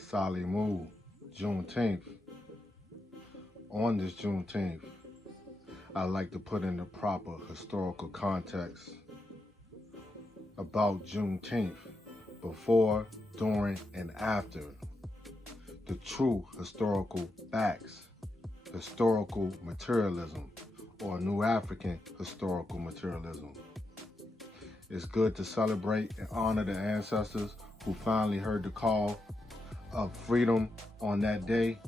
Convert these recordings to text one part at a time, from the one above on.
Salimu, Juneteenth. On this Juneteenth, I like to put in the proper historical context about Juneteenth, before, during, and after. The true historical facts, historical materialism, or New African historical materialism. It's good to celebrate and honor the ancestors who finally heard the call of freedom on that day,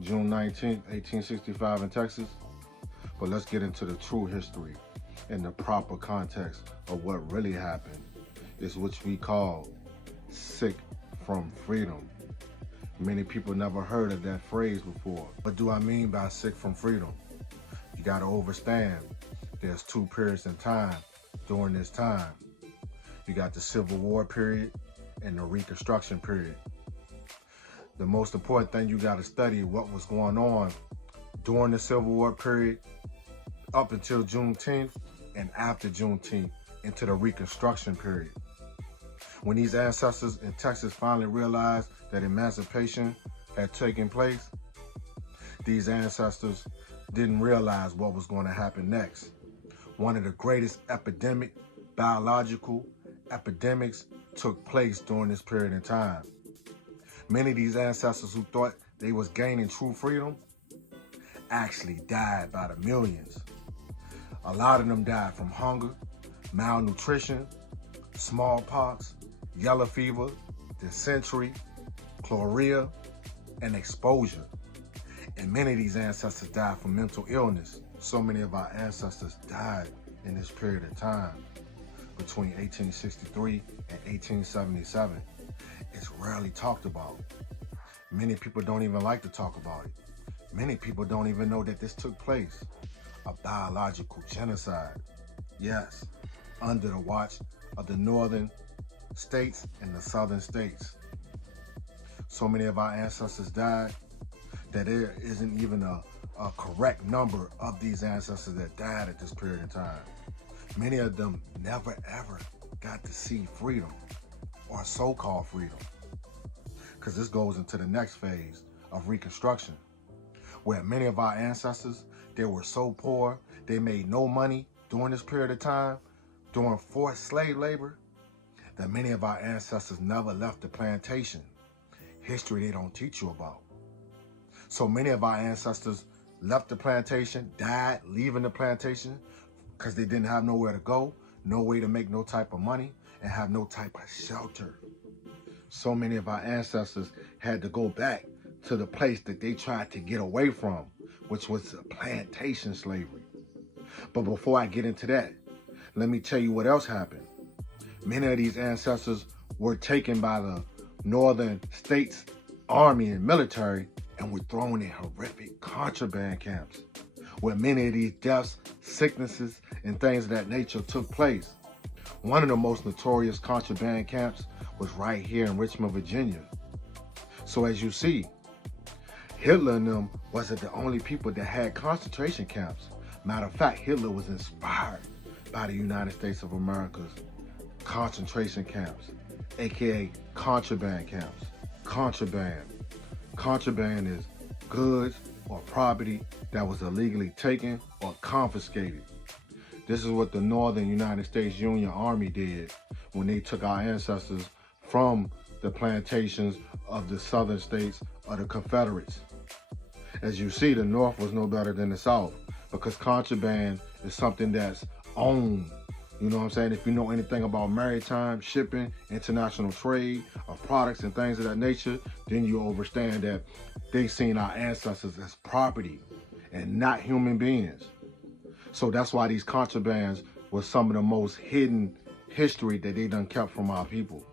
June 19th, 1865 in Texas. But let's get into the true history and the proper context of what really happened. It's what we call sick from freedom. Many people never heard of that phrase before. What do I mean by sick from freedom? You gotta overstand. There's two periods in time during this time. You got the Civil War period and the Reconstruction period. The most important thing, you gotta study what was going on during the Civil War period up until Juneteenth and after Juneteenth into the Reconstruction period. When these ancestors in Texas finally realized that emancipation had taken place, these ancestors didn't realize what was going to happen next. One of the greatest biological epidemics took place during this period in time. Many of these ancestors who thought they was gaining true freedom actually died by the millions. A lot of them died from hunger, malnutrition, smallpox, yellow fever, dysentry, chlorea, and exposure. And many of these ancestors died from mental illness. So many of our ancestors died in this period of time between 1863 and 1877. It's rarely talked about. Many people don't even like to talk about it. Many people don't even know that this took place. A biological genocide. Yes, under the watch of the northern states and the southern states. So many of our ancestors died that there isn't even a correct number of these ancestors that died at this period in time. Many of them never ever got to see freedom, or so-called freedom. Because this goes into the next phase of Reconstruction, where many of our ancestors, they were so poor, they made no money during this period of time, during forced slave labor, that many of our ancestors never left the plantation. History they don't teach you about. So many of our ancestors left the plantation, died leaving the plantation because they didn't have nowhere to go, no way to make no type of money, and have no type of shelter. So many of our ancestors had to go back to the place that they tried to get away from, which was plantation slavery. But before I get into that, let me tell you what else happened. Many of these ancestors were taken by the northern states' army and military and were thrown in horrific contraband camps, where many of these deaths, sicknesses, and things of that nature took place. One of the most notorious contraband camps was right here in Richmond, Virginia. So as you see, Hitler and them wasn't the only people that had concentration camps. Matter of fact, Hitler was inspired by the United States of America's concentration camps, aka contraband camps. Contraband. Contraband is goods or property that was illegally taken or confiscated. This is what the Northern United States Union Army did when they took our ancestors from the plantations of the southern states of the Confederates. As you see, the North was no better than the South, because contraband is something that's owned. You know what I'm saying? If you know anything about maritime, shipping, international trade of products and things of that nature, then you understand that they seen our ancestors as property and not human beings. So that's why these contrabands were some of the most hidden history that they done kept from our people.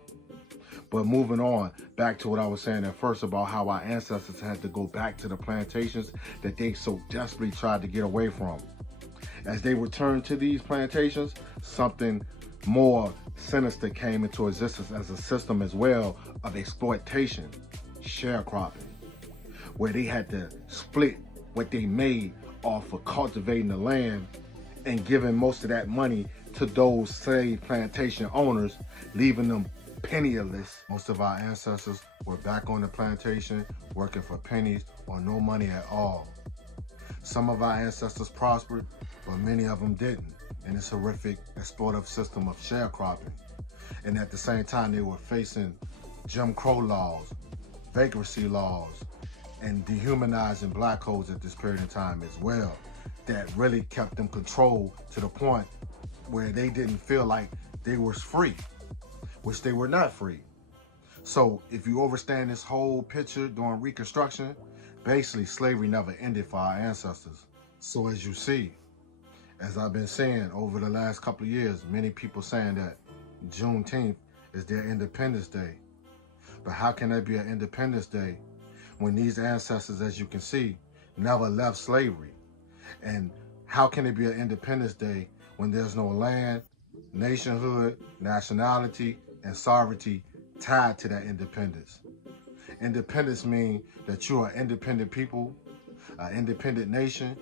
But moving on, back to what I was saying at first about how our ancestors had to go back to the plantations that they so desperately tried to get away from. As they returned to these plantations, something more sinister came into existence as a system as well of exploitation, sharecropping, where they had to split what they made off of cultivating the land and giving most of that money to those slave plantation owners, leaving them penniless. Most of our ancestors were back on the plantation working for pennies or no money at all. Some of our ancestors prospered, but many of them didn't in this horrific exploitative system of sharecropping. And at the same time, they were facing Jim Crow laws, Vagrancy Laws, and dehumanizing black codes at this period of time as well, that really kept them controlled to the point where they didn't feel like they were free, which they were not free. So if you understand this whole picture during Reconstruction, basically slavery never ended for our ancestors. So as you see, as I've been saying over the last couple of years, many people saying that Juneteenth is their Independence Day. But how can that be an Independence Day when these ancestors, as you can see, never left slavery? And how can it be an Independence Day when there's no land, nationhood, nationality, and sovereignty tied to that independence? Independence means that you are independent people, an independent nation,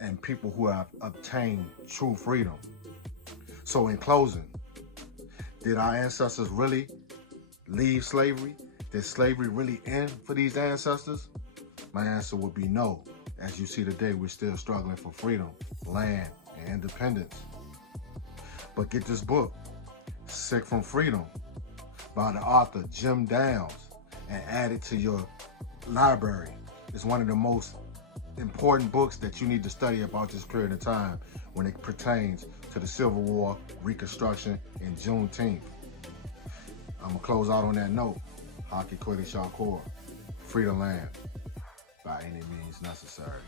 and people who have obtained true freedom. So in closing, did our ancestors really leave slavery? Did slavery really end for these ancestors? My answer would be no. As you see today, we're still struggling for freedom, land, and independence. But get this book, Sick from Freedom, by the author Jim Downs, and add it to your library. It's one of the most important books that you need to study about this period of time when it pertains to the Civil War, Reconstruction, and Juneteenth. I'm gonna close out on that note. Haki, Shakur, free the land by any means necessary.